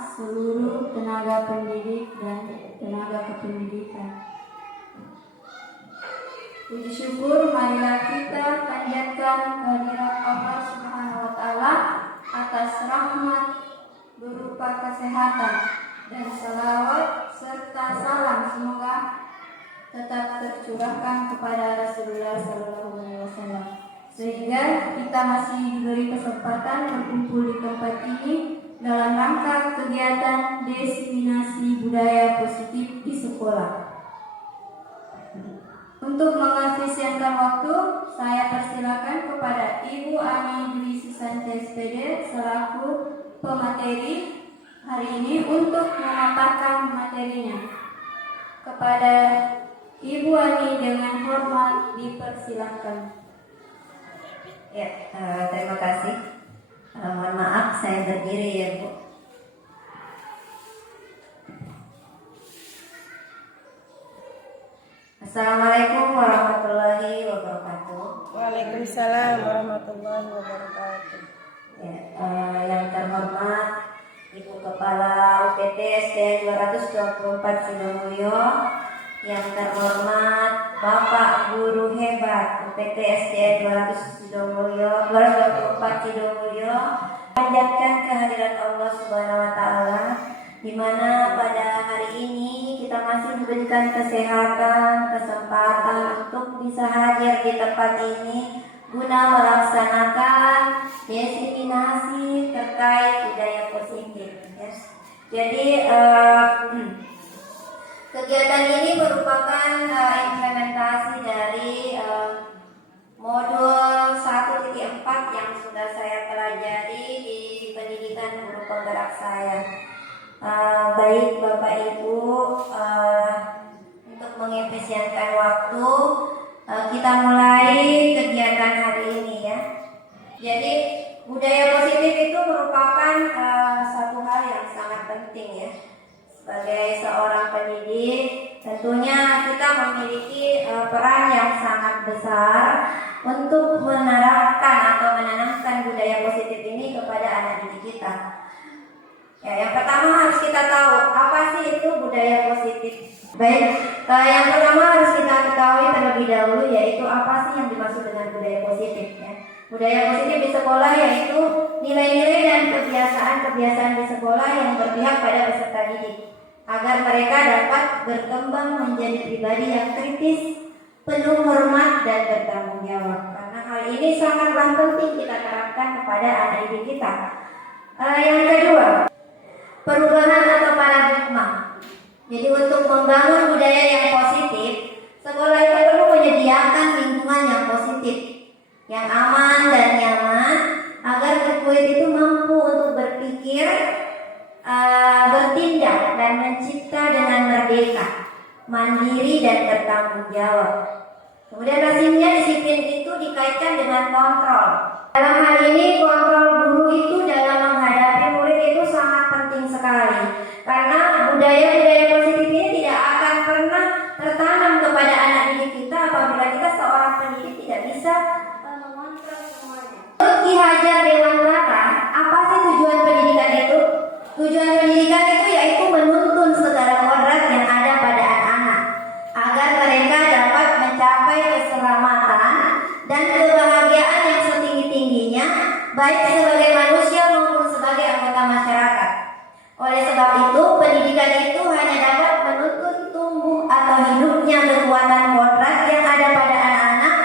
seluruh tenaga pendidik dan tenaga kependidikan. Puji syukur marilah kita panjatkan kehadirat Allah Subhanahu wa taala atas rahmat berupa kesehatan dan salawat serta salam semoga tetap tercurahkan kepada Rasulullah SAW, sehingga kita masih diberi kesempatan berkumpul di tempat ini dalam rangka kegiatan diseminasi budaya positif di sekolah. Untuk mengefisienkan waktu, saya persilakan kepada Ibu Ani Dwi Susanti SPD selaku pemateri hari ini untuk memaparkan materinya. Kepada Ibu Ani dengan hormat dipersilakan. Ya, terima kasih. Mohon maaf saya berdiri ya Bu. Assalamualaikum warahmatullahi wabarakatuh. Waalaikumsalam warahmatullahi wabarakatuh. Ya, yang terhormat Ibu Kepala UPT SD 224 Sidomulyo, yang terhormat Bapak Guru Hebat UPT SD 224 Sidomulyo, panjatkan kehadirat Allah Subhanahu wa taala, di mana pada hari ini kita masih diberikan kesehatan, kesempatan untuk bisa hadir di tempat ini guna melaksanakan diseminasi terkait budaya positif. Yes. Jadi kegiatan ini merupakan implementasi dari modul 1.4 yang sudah saya pelajari di pendidikan guru penggerak saya. Baik Bapak Ibu, untuk mengefisienkan waktu, kita mulai kegiatan hari ini ya. Jadi budaya positif itu merupakan satu hal yang sangat penting ya. Sebagai seorang pendidik, tentunya kita memiliki peran yang sangat besar untuk menerapkan atau menanamkan budaya positif ini kepada anak didik kita. Ya, yang pertama harus kita tahu apa sih itu budaya positif. Baik, yang pertama harus kita ketahui terlebih dahulu yaitu apa sih yang dimaksud dengan budaya positif ya. Budaya positif di sekolah yaitu nilai-nilai dan kebiasaan-kebiasaan di sekolah yang berpihak pada peserta didik agar mereka dapat berkembang menjadi pribadi yang kritis, penuh hormat dan bertanggung jawab. Karena hal ini sangatlah penting kita terapkan kepada anak didik kita. Yang kedua, perubahan atau paradigma. Jadi untuk membangun budaya yang positif, sekolah itu perlu menyediakan lingkungan yang positif, yang aman dan nyaman, agar murid itu mampu untuk berpikir, bertindak dan mencipta dengan merdeka, mandiri dan bertanggung jawab. Kemudian lazimnya disiplin itu dikaitkan dengan kontrol. Dalam hal ini kontrol guru itu dalam menghadapi murid itu sangat penting sekali, karena budaya-budaya positif ini tidak akan pernah tertanam kepada anak didik kita apabila kita seorang pendidik tidak bisa mengontrol semuanya. Menurut Ki Hajar Dewantara, apa sih tujuan pendidikan itu? Tujuan pendidikan itu yaitu menuntun segala kodrat yang ada pada anak-anak agar mereka dapat mencapai keselamatan dan kebahagiaan yang setinggi-tingginya, baik sebagai manusia maupun sebagai anggota masyarakat. Oleh sebab itu, pendidikan itu hanya dapat menuntun tumbuh atau hidupnya kekuatan kodrat yang ada pada anak-anak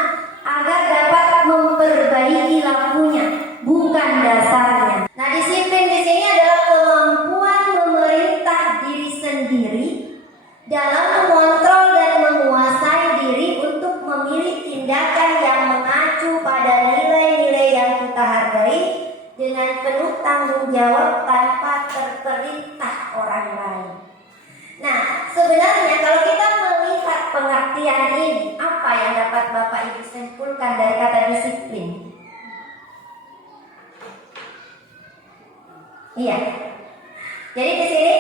agar dapat memperbaiki lakunya, bukan dasarnya. Nah, disiplin di sini adalah kemampuan memerintah diri sendiri dalam mengontrol dan menguasai diri untuk memilih tindakan yang mengacu pada nilai-nilai yang kita hargai dengan penuh tanggung jawab tanpa terperintah orang lain. Nah, sebenarnya kalau kita melihat pengertian ini, apa yang dapat Bapak Ibu simpulkan dari kata disiplin? Iya. Jadi di sini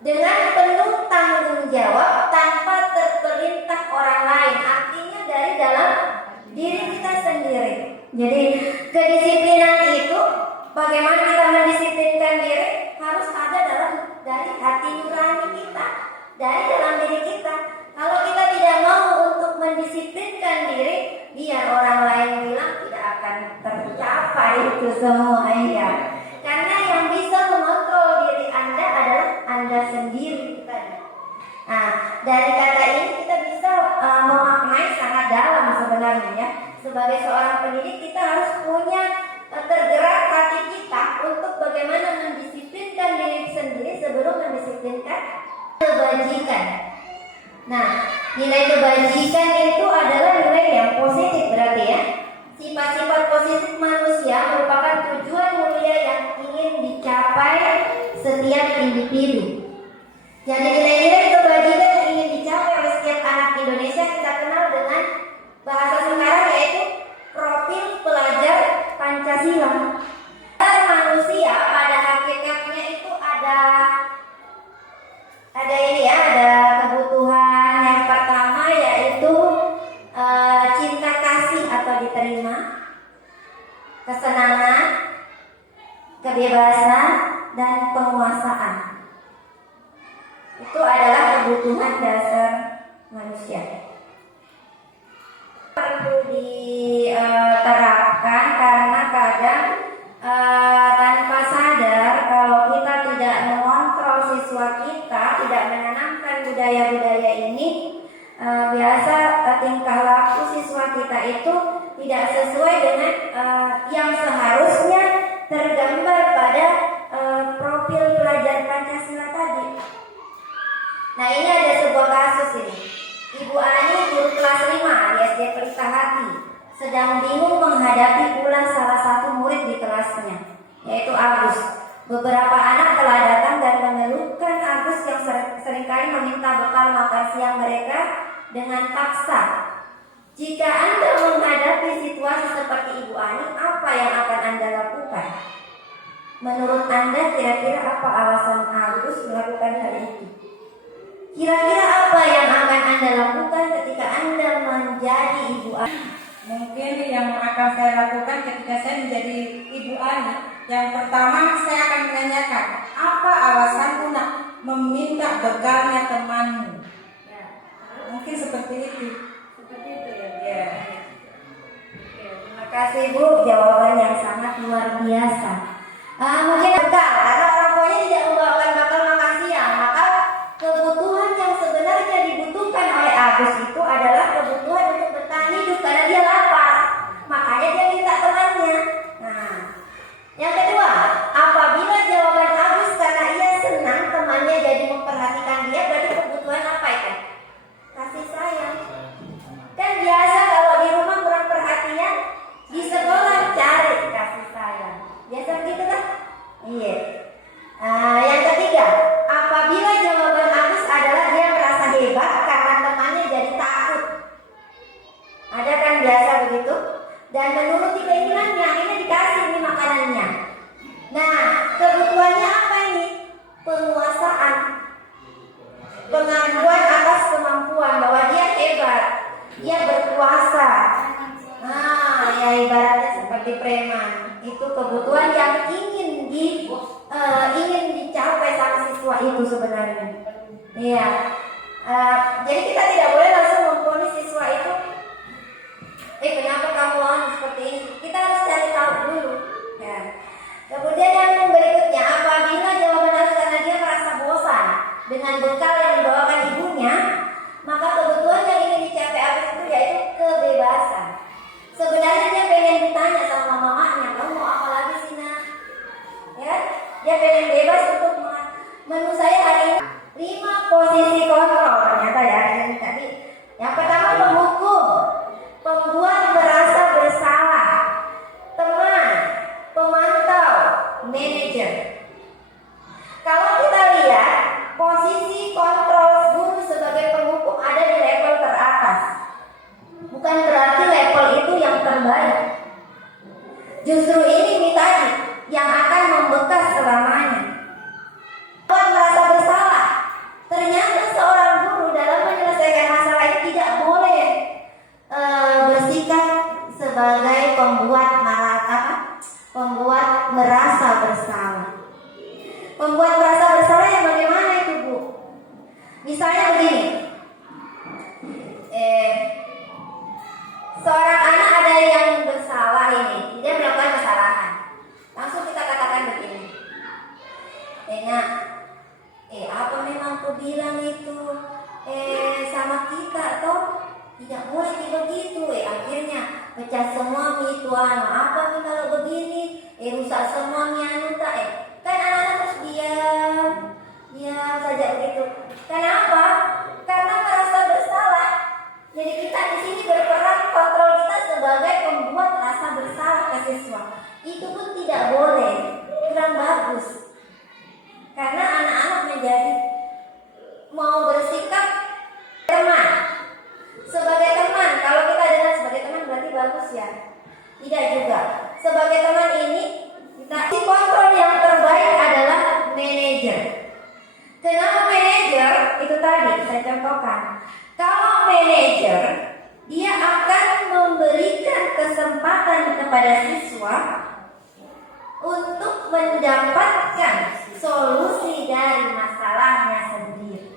dengan penuh tanggung jawab tanpa terperintah orang lain, artinya dari dalam diri kita sendiri. Jadi kedisiplinan itu, bagaimana kita mendisiplinkan diri, harus ada dari hati nurani kita, dari dalam diri kita. Kalau kita tidak mau untuk mendisiplinkan diri, biar orang lain bilang tidak akan tercapai itu semua ya. Karena yang bisa mengontrol diri Anda adalah Anda sendiri. Nah, dari kata ini kita bisa memaknai sangat dalam sebenarnya ya. Sebagai seorang pendidik kita harus punya tergerak hati kita untuk bagaimana mendisiplinkan diri sendiri sebelum mendisiplinkan kebajikan. Nah, nilai kebajikan itu adalah nilai yang positif berarti ya. Sifat-sifat positif manusia merupakan tujuan mulia yang ingin dicapai setiap individu. Jadi nilai-nilai kebajikan yang ingin dicapai oleh setiap anak Indonesia kita kenal dengan bahasa sekarang yaitu profil pelajar Pancasila. Manusia pada hakikatnya itu ada ini ya, ada kebutuhan yang pertama yaitu cinta kasih atau diterima, kesenangan, kebebasan, dan penguasaan. Itu adalah kebutuhan dasar manusia. Perlu diterapkan karena kadang tanpa sadar kalau kita tidak mengontrol siswa kita, tidak menanamkan budaya-budaya ini, biasa tingkah laku siswa kita itu tidak sesuai dengan yang seharusnya tergambar pada profil pelajar Pancasila tadi. Nah, ini ada sebuah kasus ini. Ibu Ani, guru kelas 5 di SD Pelita Hati, sedang bingung menghadapi ulas salah satu murid di kelasnya, yaitu Agus. Beberapa anak telah datang dan mengeluhkan Agus yang seringkali meminta bekal makan siang mereka dengan paksa. Jika Anda menghadapi situasi seperti Ibu Ani, apa yang akan Anda lakukan? Menurut Anda kira-kira apa alasan Agus melakukan hal itu? Kira-kira apa yang akan Anda lakukan ketika Anda menjadi Ibu Ani? Mungkin yang akan saya lakukan ketika saya menjadi Ibu Ani, yang pertama saya akan menanyakan, apa alasanmu nak meminta bekalnya temanmu? Ya. Mungkin seperti itu. Seperti itu ya. Ya. Terima kasih Bu, jawaban yang sangat luar biasa. Mungkin bekal, karena orang tuanya tidak membawakan bekal makan siang, maka kebutuhan yang sebenarnya dibutuhkan oleh Agus itu adalah kebutuhan untuk bertahan hidup karena dia lapar. Makanya dia minta temannya. Nah, yang kedua, apabila jawaban Agus karena ia senang temannya jadi memperhatikan dia, berarti kebutuhan apa itu? Kasih sayang. Kan biasa kalau di rumah kurang perhatian, di sekolah cari kasih sayang. Biasa begitu kan? Iya. Yang ketiga, apabila jawaban Agus adalah dia merasa hebat karena temannya jadi takut. Ada kan biasa begitu? Dan menuruti keinginannya, akhirnya dikasih ini makanannya. Nah, kebutuhannya apa ini? Penguasaan. Pengakuan atas kemampuan bahwa dia hebat, dia berkuasa. Nah, ya ibaratnya seperti preman. Itu kebutuhan yang ingin dicapai sama siswa itu sebenarnya. Iya. Jadi kita tidak boleh langsung memvonis siswa itu. Kenapa kamu seperti ini? Kita harus cari tahu dulu. Ya. Kemudian yang berikutnya, apabila jawaban Agus karena dia merasa bosan dengan bekal yang dibawakan ibunya, maka kebutuhan yang ingin dicapai Agus itu yaitu kebebasan. Sebenarnya dia pengen ditanya sama mamanya, kamu mau apa lagi sih nak? Ya, dia pengen bebas untuk menu saya hari ini 5 posisi kontrol ternyata ya ini tadi. Yang pertama penghukum, pembuat merasa bersalah, teman, pemantau, manajer. Kalau kita lihat posisi kontrol guru sebagai penghukum ada di level teratas. Bukan berarti level itu yang terbaik. Justru ini tadi yang akan membekas selamanya. Kalau merasa bersalah, ternyata seorang guru dalam menyelesaikan masalah ini tidak boleh bersikap sebagai pembuat merasa bersalah. Pembuat merasa bersalah yang bagaimana itu, Bu? Misalnya begini, seorang anak ada yang bersalah ini, dia melakukan kesalahan. Langsung kita katakan begini, Nak, apa memang kau bilang itu sama kita toh? Tidak boleh begitu. Akhirnya pecah semua itu apa nih kalau begini? Rusak semua anu tak? Kan anak-anak terus diam saja begitu. Kenapa? Karena merasa bersalah. Jadi kita di sini berperan kontrol kita sebagai pembuat rasa bersalah ke siswa. Itu pun tidak boleh, kurang bagus. Karena anak-anak menjadi mau bersikap teman. Sebagai teman, kalau kita dengar sebagai teman berarti bagus ya? Tidak juga. Sebagai teman ini, kita kontrol yang terbaik adalah manajer. Kenapa manajer? Itu tadi saya contohkan. Kalau manajer, dia akan memberikan kesempatan kepada siswa untuk mendapatkan solusi dari masalahnya sendiri.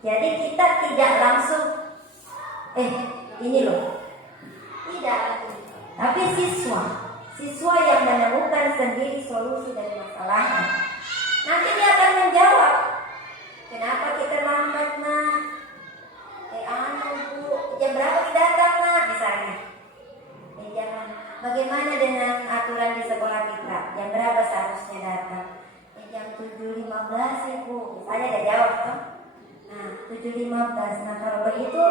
Jadi kita tidak langsung ini loh. Tidak. Tapi siswa yang menemukan sendiri solusi dari masalahnya. Nanti dia akan menjawab, kenapa kita lambat, Nak? Bu, jam berapa kita datang, Nak? Misalnya. Jangan. Bagaimana dengan aturan di sekolah kita? Jam berapa seharusnya datang? Jam 7.15 ya, Bu. Misalnya ada jawab tuh. Nah, 7.15. Nah, kalau begitu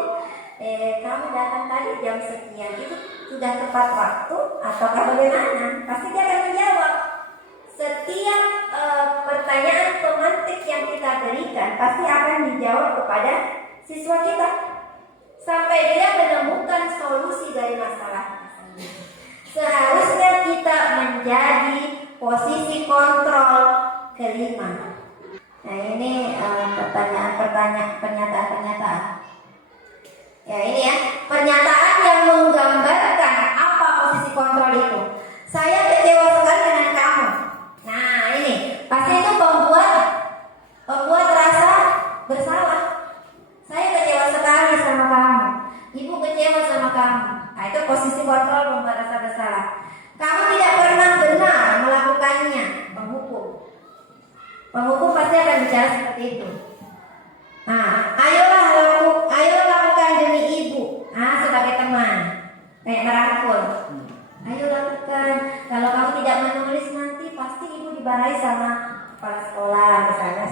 kamu datang tadi jam sekian, itu sudah tepat waktu atau bagaimana? Pasti dia akan menjawab. Setiap pertanyaan pemantik yang kita berikan pasti akan dijawab kepada siswa kita sampai dia menemukan solusi dari masalahnya. Seharusnya kita menjadi posisi kontrol kelima. Nah, ini pernyataan. Ya, ini ya, pernyataan yang menggambarkan apa posisi kontrol itu. Saya kecewa sekali dengan kamu. Nah, ini pasti itu membuat rasa bersalah. Saya kecewa sekali sama kamu. Ibu kecewa sama kamu. Nah, itu posisi kontrol membuat rasa bersalah. Kamu tidak pernah benar melakukannya. Penghukum pasti akan bicara seperti itu. Nah, ayolah lakukan demi ibu. Nah, sebagai teman, kayak merangkul. Ayo lakukan. Kalau kamu tidak menulis nanti pasti ibu dimarahi sama kepala sekolah misalnya.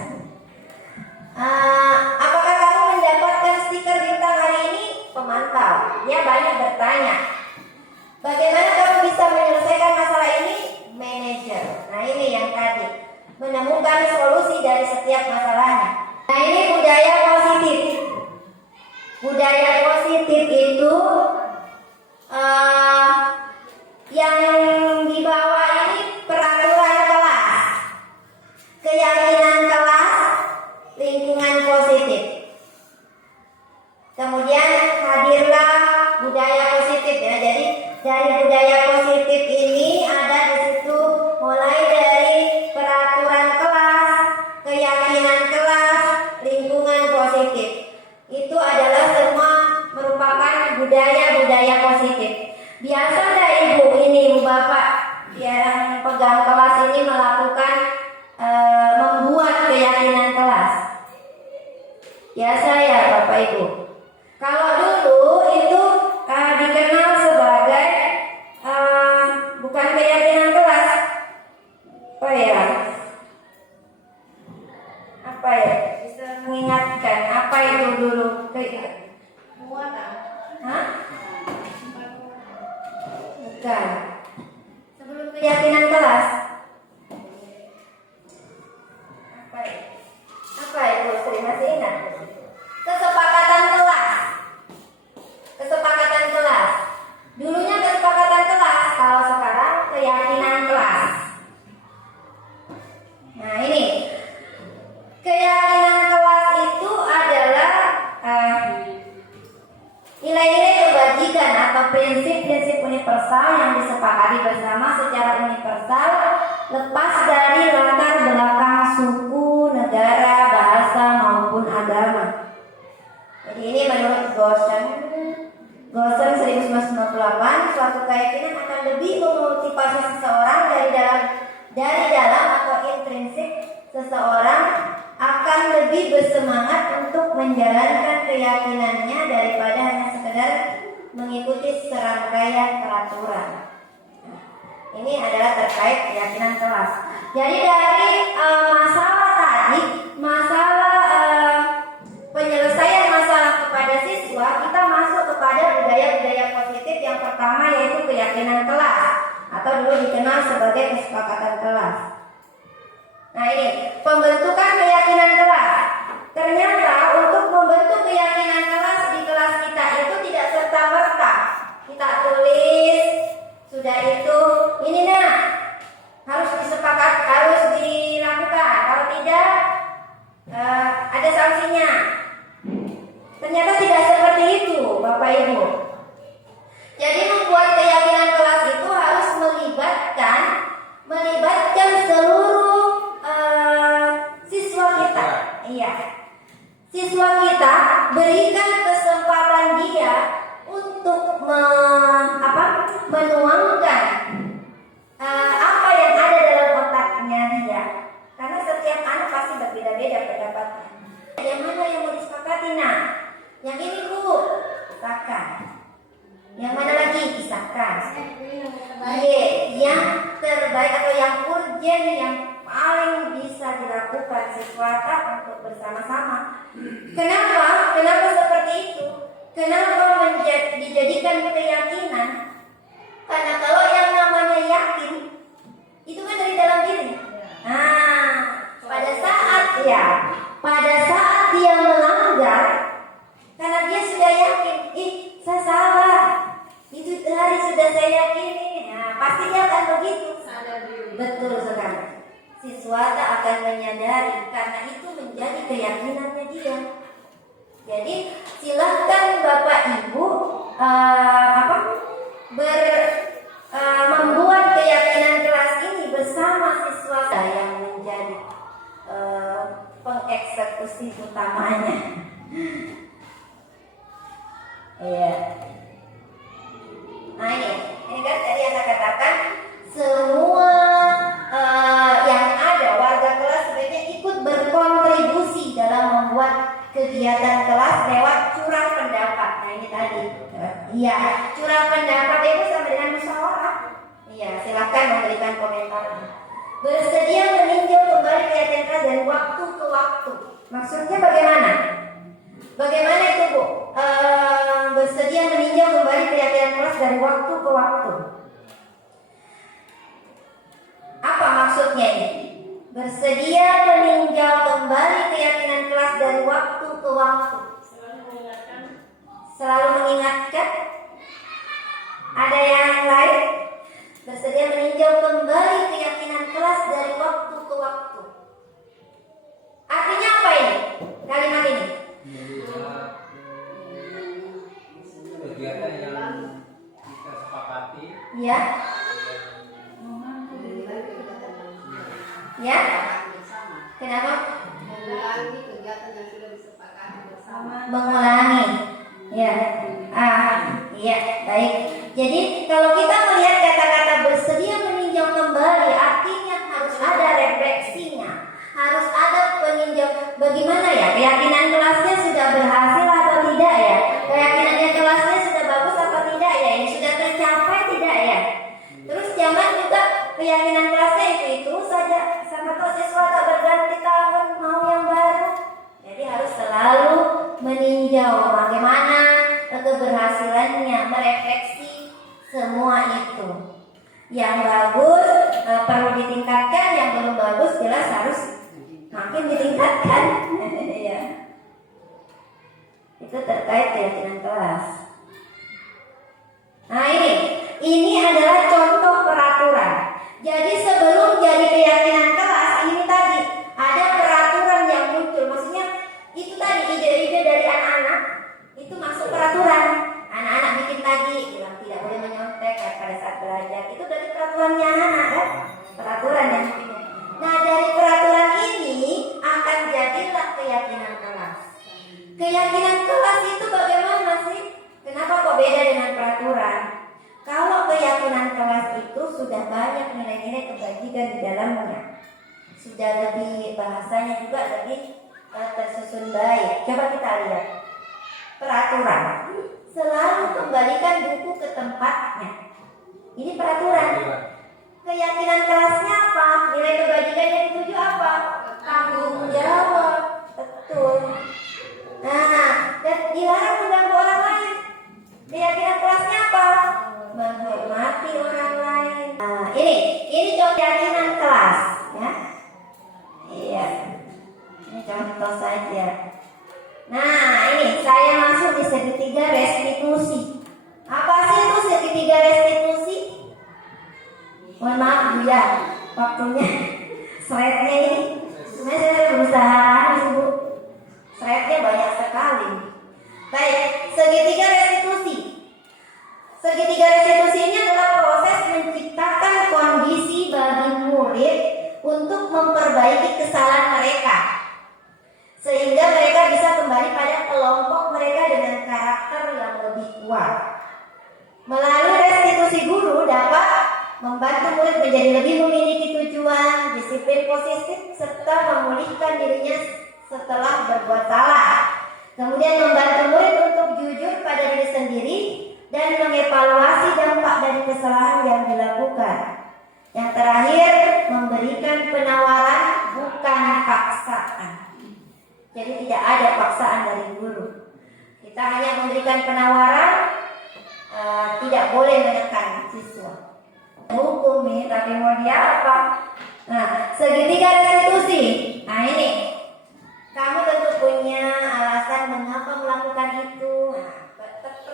Apakah kamu mendapatkan stiker bintang hari ini? Pemantau. Dia banyak bertanya. Bagaimana kamu bisa menyelesaikan masalah ini? Manajer. Nah, ini yang tadi. Menemukan solusi dari setiap masalahnya. Nah, ini budaya positif. Budaya positif itu yang dibawa ini peraturan kelas, keyakinan kelas, lingkungan positif. Kemudian hadirlah budaya positif ya. Jadi dari budaya positif ini ada di situ mulai dari peraturan kelas, keyakinan kelas, lingkungan positif. Itu adalah semua merupakan budaya-budaya positif. Biasa enggak ibu bapak yang pegang kelas ini melakukan membuat keyakinan kelas? Biasa ya bapak ibu. Kalau dulu itu dikenal sebagai bukan keyakinan kelas, apa ya? Bisa mengingatkan apa itu dulu muatan? Hah? Bukan. Sebelum keyakinan kelas. Apa itu? Sering masih ingat? Kesepakatan kelas. Kesepakatan kelas. Dulunya kesepakatan kelas, kalau sekarang keyakinan kelas. Nah, ini keyakinan kelas itu adalah nilai-nilai kebajikan atau prinsip-prinsip universal yang disepakati bersama secara universal lepas dari latar belakang suku, negara, lebih bersemangat untuk menjalankan keyakinannya daripada hanya sekedar mengikuti serangkaian peraturan. Ini adalah terkait keyakinan kelas. Jadi dari masalah tadi, penyelesaian masalah kepada siswa, kita masuk kepada budaya-budaya positif yang pertama, yaitu keyakinan kelas atau dulu dikenal sebagai kesepakatan kelas. Nah ini pembentukan keyakinan kelas. Ternyata untuk membentuk keyakinan kelas di kelas kita itu tidak serta-merta kita tulis sudah itu ini harus dilakukan. Kalau tidak ada sanksinya. Ternyata tidak seperti itu, Bapak Ibu. Jadi membuat keyakinan kelas itu harus melibatkan seluruh siswa kita. Iya. Siswa kita berikan kesempatan dia untuk menuangkan apa yang ada dalam otaknya dia. Karena setiap anak pasti berbeda-beda pendapatnya. Yang mana yang mau disepakati? Yang ini Bu, pisahkan. Yang mana lagi? Pisahkan. Yang terbaik atau yang urgen, yang paling bisa dilakukan siswa untuk bersama-sama. Kenapa seperti itu? Kenapa dijadikan keyakinan? Karena kalau yang namanya yakin itu kan dari dalam diri. Pada saat dia melanggar, karena dia sudah yakin, saya salah, itu hari sudah saya yakini, pasti dia akan begitu. Betul sekali. Siswa tak akan menyadari karena itu menjadi keyakinannya dia. Jadi silahkan Bapak Ibu membuat keyakinan kelas ini bersama siswa yang menjadi pengeksekusi utamanya. Iya. Nah ini kan tadi yang saya katakan, semua yang ada warga kelas sebenarnya ikut berkontribusi dalam membuat kegiatan kelas lewat curah pendapat. Nah ini tadi, iya, curah pendapat itu sama dengan musyawarah. Iya, silakan memberikan komentarnya. Bersedia meninjau kembali kegiatan kelas dari waktu ke waktu. Maksudnya bagaimana? Bagaimana itu Bu? Bersedia meninjau kembali kegiatan kelas dari waktu ke waktu. Apa maksudnya ini? Bersedia meninjau kembali keyakinan kelas dari waktu ke waktu. Selalu mengingatkan. Ada yang lain? Bersedia meninjau kembali keyakinan kelas dari waktu ke waktu. Artinya apa ini? Kalimat ini? Kegiatan yang kita sepakati. Ya. Ya. Kenapa? Mengulangi kegiatan yang sudah disepakati bersama. Mengulangi. Ya. Iya, baik. Jadi kalau kita melihat kata-kata bersedia meninjau kembali, artinya harus ada refleksinya, harus ada peninjau. Bagaimana ya? Keyakinan kelasnya sudah berhasil atau tidak ya? Keyakinannya kelasnya sudah bagus atau tidak ya? Ini sudah tercapai tidak ya? Terus jangan juga keyakinan kelasnya itu saja. Sama tuh siswa tak berganti tahun mau yang baru. Jadi harus selalu meninjau bagaimana keberhasilannya, merefleksi semua itu. Yang bagus perlu ditingkatkan, yang belum bagus jelas harus makin ditingkatkan. Ya. Itu terkait keyakinan kelas. Nah ini adalah contoh peraturan. Jadi sebelum jadi keyakinan kelas, ini tadi ada peraturan yang muncul. Maksudnya itu tadi ide-ide dari anak-anak itu masuk peraturan. Anak-anak bikin lagi, bilang tidak boleh menyontek pada saat belajar. Itu dari peraturannya anak-anak kan? Peraturan yang punya. Nah dari peraturan ini akan jadilah keyakinan kelas. Keyakinan kelas itu bagaimana sih? Kenapa kok beda dengan peraturan? Kalau keyakinan kelas itu sudah banyak nilai-nilai kebajikan di dalamnya, sudah lebih bahasanya juga lebih tersusun baik. Coba kita lihat peraturan. Selalu kembalikan buku ke tempatnya. Ini peraturan. Keyakinan kelasnya apa? Nilai kebajikan yang dituju apa? Tanggung jawab. Betul. Nah, dan dilarang mengganggu orang lain. Keyakinan kelasnya apa? Menghormati orang lain. Nah, ini contoh keyakinan kelas, ya. Iya. Ini contoh saja. Nah, ini saya masuk di segitiga restitusi. Apa sih itu segitiga restitusi? Mohon maaf Bu ya, waktunya slide-nya ini. Sebenarnya saya berusaha Bu. Slide-nya banyak sekali. Baik, segitiga restitusi. Segitiga restitusi ini adalah proses menciptakan kondisi bagi murid untuk memperbaiki kesalahan mereka, sehingga mereka bisa kembali pada kelompok mereka dengan karakter yang lebih kuat. Melalui restitusi guru dapat membantu murid menjadi lebih memiliki tujuan, disiplin positif, serta memulihkan dirinya setelah berbuat salah. Kemudian membantu murid untuk jujur pada diri sendiri dan mengevaluasi dampak dari kesalahan yang dilakukan. Yang terakhir, memberikan penawaran bukan paksaan. Jadi tidak ada paksaan dari guru. Kita hanya memberikan penawaran, tidak boleh menekan siswa. Hukum nih, tapi mau dia apa? Nah, segitiga restitusi. Nah ini, kamu tentu punya alasan mengapa melakukan itu. Nah,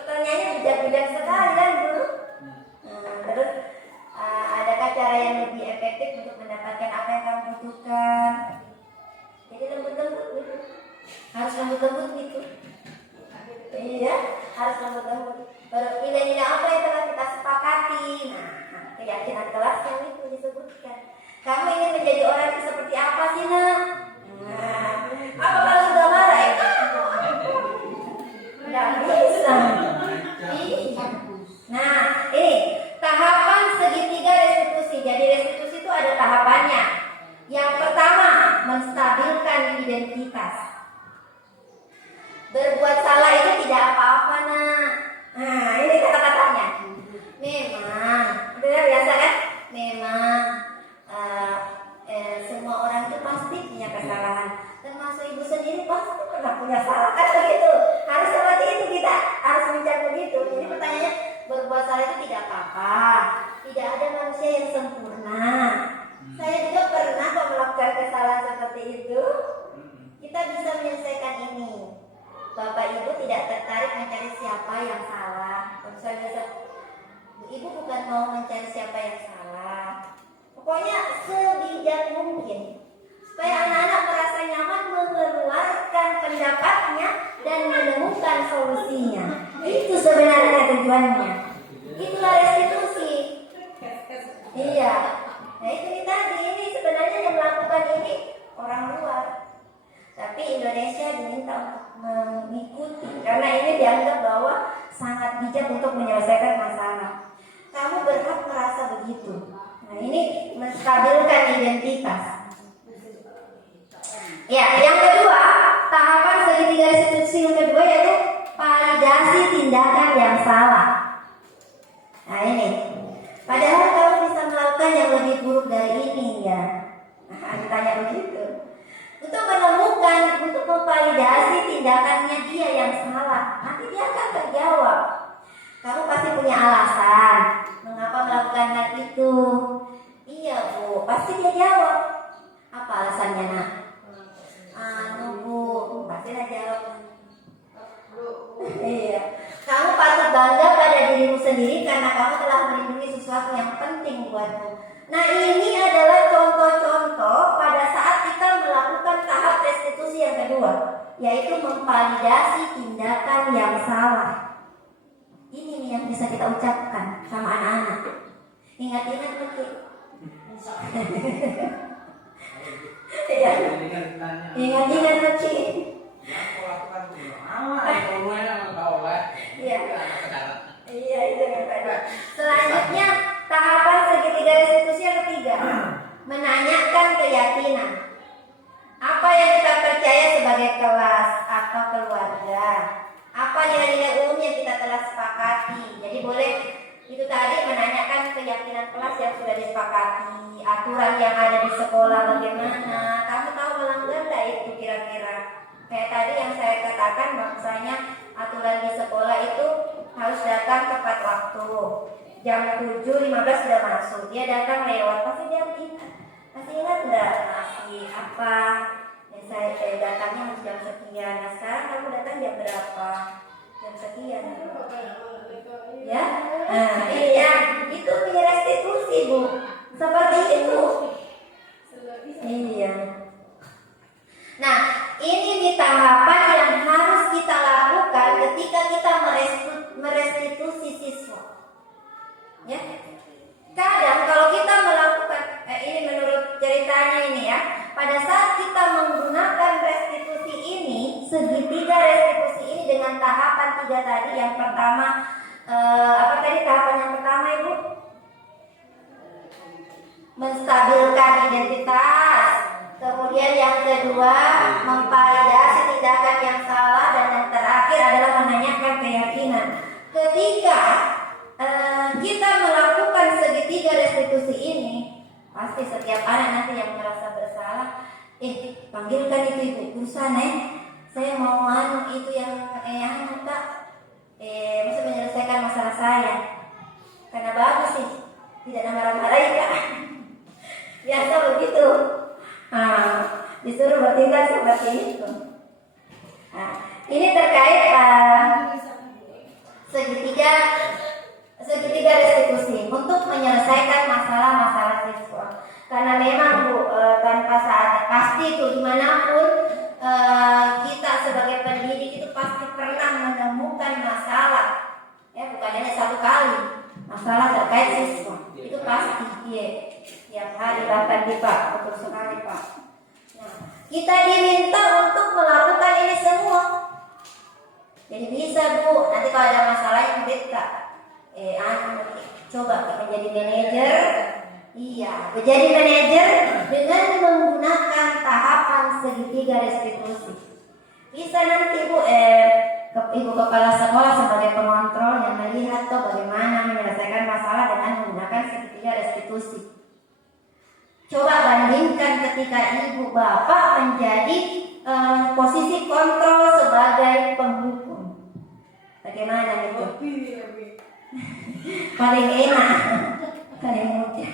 pertanyaannya bijak-bijak sekali kan guru. Terus adakah cara yang lebih efektif untuk mendapatkan apa yang kamu butuhkan? Jadi lembut-lembut gitu. Harus lembut-lembut gitu. Iya, harus lembut-lembut. Nilai-nilai apa yang telah kita sepakati? Nah, keyakinan kelas yang itu disebutkan. Kamu ingin menjadi orang yang seperti apa sih nak? Nah, apa kalau sudah marah? Tidak bisa. Nah, tahapan segitiga restitusi. Jadi restitusi itu ada tahapannya. Yang pertama, menstabilkan identitas. Berbuat salah itu tidak apa-apa nak. Nah, ini kata-katanya. Memang, benar biasa kan? Memang semua orang itu pasti punya kesalahan. Termasuk ibu sendiri pasti pernah punya salah kan begitu. Harus seperti itu, kita harus mencari begitu. Jadi pertanyaannya, berbuat salah itu tidak apa-apa. Tidak ada manusia yang sempurna. Saya juga pernah melakukan kesalahan seperti itu. Kita bisa menyelesaikan ini. Bapak Ibu tidak tertarik mencari siapa yang salah. Saya biasa, Ibu bukan mau mencari siapa yang salah. Pokoknya sebijak mungkin supaya anak-anak merasa nyaman mengeluarkan pendapatnya dan menemukan solusinya. Itu sebenarnya tujuannya. Itulah restitusi. Iya. Nah itu tadi, ini sebenarnya yang melakukan ini orang luar. Tapi Indonesia diminta untuk mengikuti karena ini dianggap bahwa sangat bijak untuk menyelesaikan masalah. Kamu berhak merasa begitu. Nah ini menstabilkan identitas. Ya, yang kedua, tahapan segitiga restitusi yang kedua yaitu validasi tindakan yang salah. Nah ini, padahal kamu bisa melakukan yang lebih buruk dari ini ya. Nah, ditanya begitu. Untuk menemukan, untuk memvalidasi tindakannya dia yang salah. Nanti dia akan terjawab. Kamu pasti punya alasan mengapa melakukan hal itu. Iya Bu, pasti dia jawab. Apa alasannya nak? Bu, pasti dia jawab. Iya. Kamu patut bangga pada dirimu sendiri karena kamu telah melindungi sesuatu yang penting buatmu. Nah ini adalah contoh-contoh pada saat kita melakukan tahap restitusi yang kedua, yaitu memvalidasi tindakan yang salah. Ini nih yang bisa kita ucapkan sama anak-anak. Ingat-ingat betul. Ingat-ingat betul. Iya itu yang tadi. Selanjutnya tahapan segitiga restitusi yang ketiga, menanyakan keyakinan. Apa yang kita percaya sebagai sebagai kelas atau keluarga, apa nilai-nilai umum yang kita telah sepakati. Jadi boleh itu tadi menanyakan keyakinan kelas yang sudah disepakati, aturan yang ada di sekolah bagaimana. Kamu tahu melanggar tidak itu kira-kira? Kayak tadi yang saya katakan bahwasanya aturan di sekolah itu harus datang tepat waktu. Jam 7.15 sudah masuk, dia datang lewat, pasti dia ingat. Masih ingat enggak masih apa? Yang saya datangnya harus jam sekian. Nah sekarang kamu datang jam berapa? Jam sekian. Ya, nah, iya, itu punya restitusi Bu. Seperti itu. Iya. Nah, ini di tahapan yang harus kita lakukan ketika kita merestitusi siswa. Ya, kadang kalau kita melakukan ini menurut ceritanya ini ya, pada saat kita menggunakan restitusi ini, segitiga restitusi ini dengan tahapan 3 tadi. Yang pertama apa tadi tahapan yang pertama Ibu? Menstabilkan identitas. Kemudian yang kedua memvalidasi tindakan yang salah, dan yang terakhir adalah menanyakan keyakinan. Ketika kita melakukan segitiga restitusi ini, pasti setiap anak nanti yang merasa bersalah, panggilkan itu ibu urusan saya mau itu yang tak masa menyelesaikan masalah saya, karena bagus sih tidak marah-marah ya. Biasa begitu. Disuruh bertindak seperti itu. Ini terkait segitiga restitusi untuk menyelesaikan masalah-masalah siswa. Karena memang Bu, tanpa saat pasti itu dimanapun kita sebagai pendidik itu pasti pernah menemukan masalah. Ya, bukan hanya satu kali masalah terkait siswa. Itu pasti. Iya. Tiap hari bahkan di Pak, betul sekali Pak. Nah, kita diminta untuk melakukan ini semua. Jadi bisa Bu, nanti kalau ada masalah yang kita coba menjadi manajer. Iya, menjadi manajer dengan menggunakan tahapan segitiga restitusi. Bisa nanti Bu, Ibu kepala sekolah sebagai pengontrol yang melihat tuh bagaimana menyelesaikan masalah dengan menggunakan segitiga restitusi. Coba bandingkan ketika ibu bapak menjadi posisi kontrol sebagai penghukum. Bagaimana itu? Paling enak, paling mudah.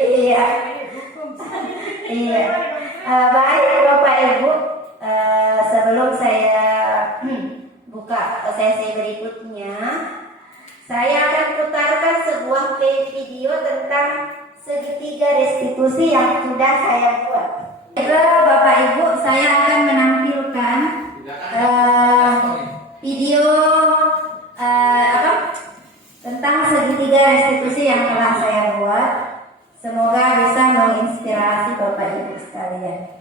Iya. Iya. Baik Bapak Ibu, sebelum saya buka sesi berikutnya, saya akan putarkan sebuah video tentang segitiga restitusi yang sudah saya buat. Bapak Ibu, saya akan menampilkan video tentang segitiga restitusi yang telah saya buat. Semoga bisa menginspirasi Bapak Ibu sekalian.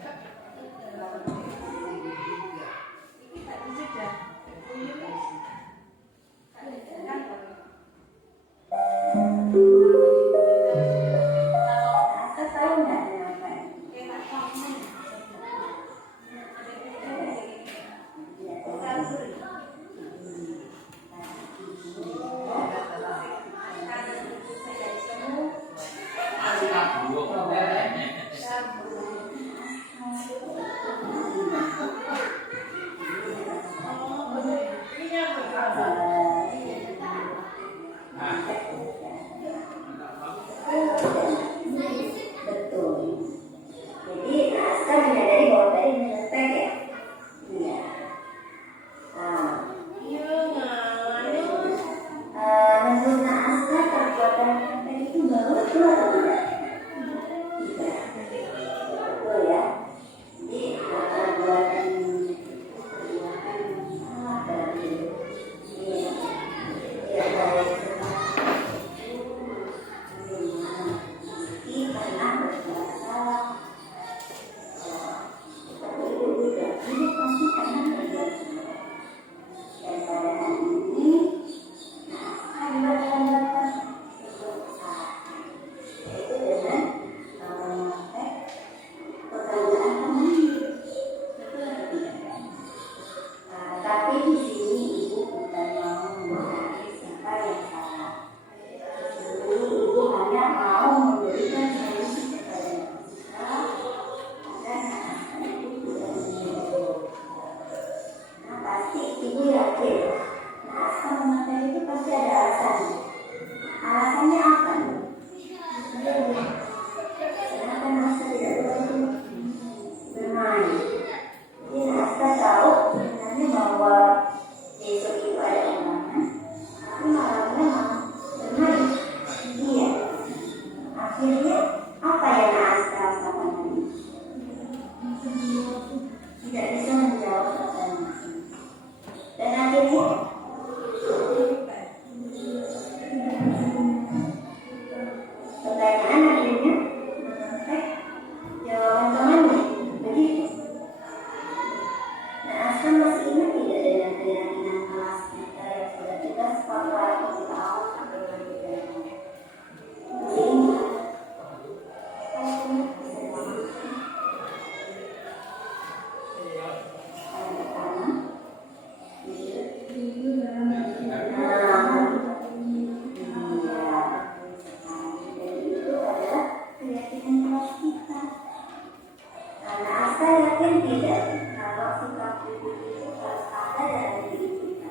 Nasta yakin tidak kalau sikap ibu itu harus ada dalam diri kita?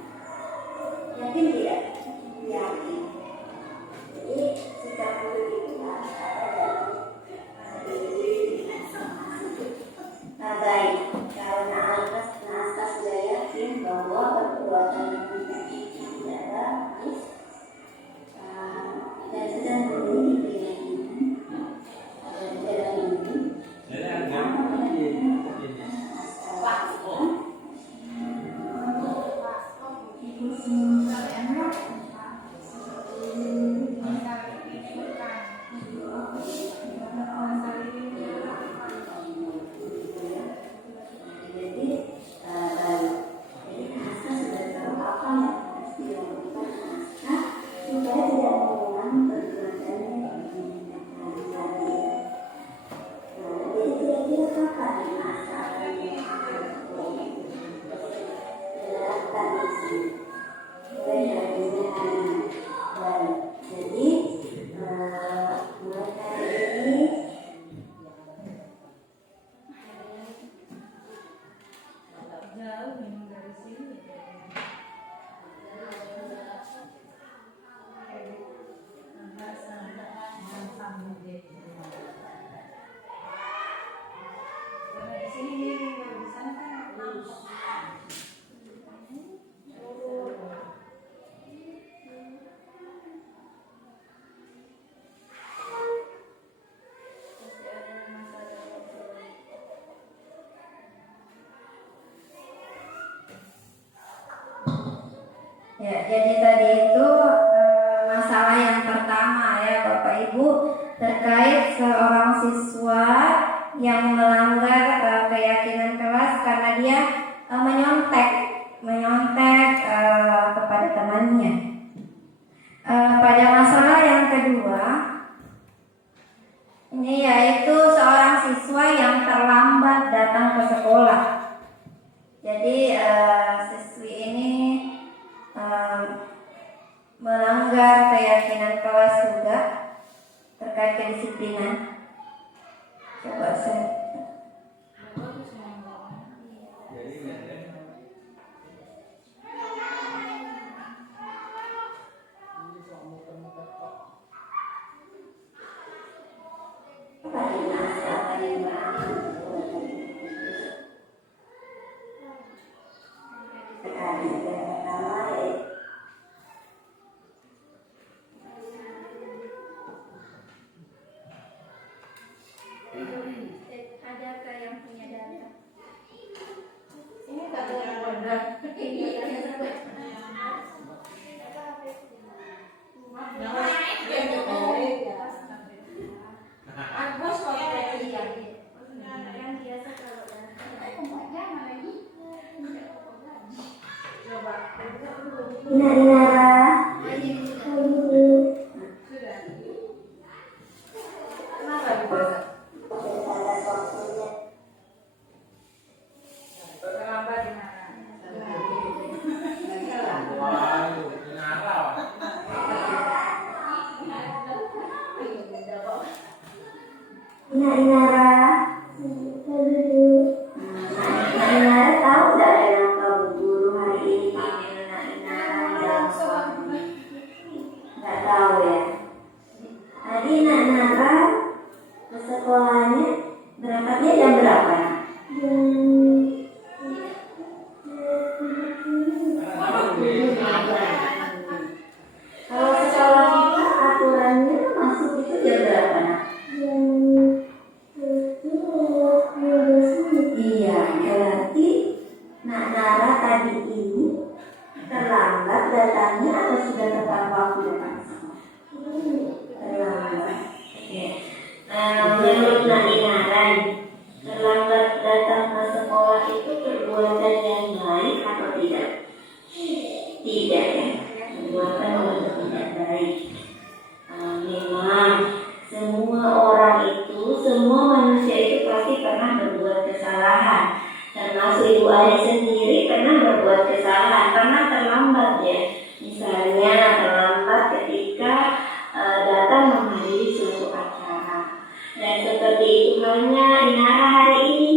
Yakin tidak? Yakin. Jadi sikap ibu itu harus ada dalam diri kita. Nah, baik, karena Nasta sudah yakin bahwa perbuatan kita itu tidak bagus dan sedang memiliki keyakinan dan dalam ini ya, jadi tadi itu masalah yang pertama ya Bapak Ibu terkait seorang siswa yang melanggar keyakinan kelas karena dia menyontek kepada temannya. Pada masalah yang kedua ini yaitu seorang siswa yang terlambat datang ke sekolah. Jadi siswi ini melanggar keyakinan kelas juga terkait kedisiplinan. Coba saya Adakah yang punya data? Ini tak ada. Agus kok Yang biasa kalau tahu nggak kenapa Bu Guru hari ini panggil Inara? Nggak tahu ya. Tadi Nara ke sekolahnya berangkatnya jam berapa? Kalau sekolah kita aturannya masuk itu jam berapa? Iya, berarti Nak Nara tadi ini terlambat datangnya atau sudah tepat waktu datang? Terlambat. Ya. Menurut Nak Nara, terlambat datang ke sekolah itu perbuatan yang baik atau tidak? Tidak ya, perbuatan yang tidak baik. Memang semua orang itu, semua manusia itu pasti pernah berbuat kesalahan. Termasuk Ibu Ari sendiri pernah berbuat kesalahan, pernah terlambat ya. Misalnya terlambat ketika datang menghadiri suatu acara. Dan seperti itu halnya Inara hari ini.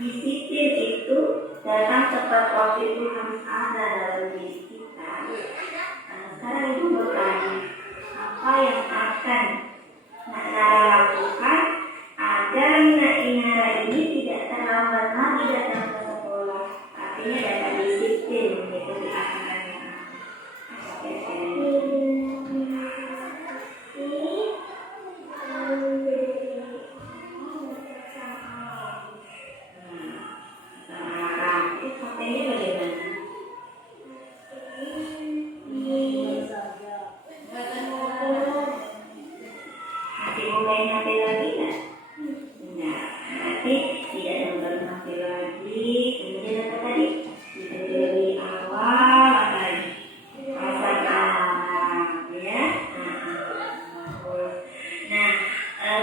disiplin itu datang tepat waktu itu harus ada dalam diri kita. Sekarang Ibu bertanya, apa yang akan Nak Nara lakukan agar Nak Inara ini tidak terlambat lagi datang ke sekolah? Artinya dapat disiplin mengikuti aturan yang ada.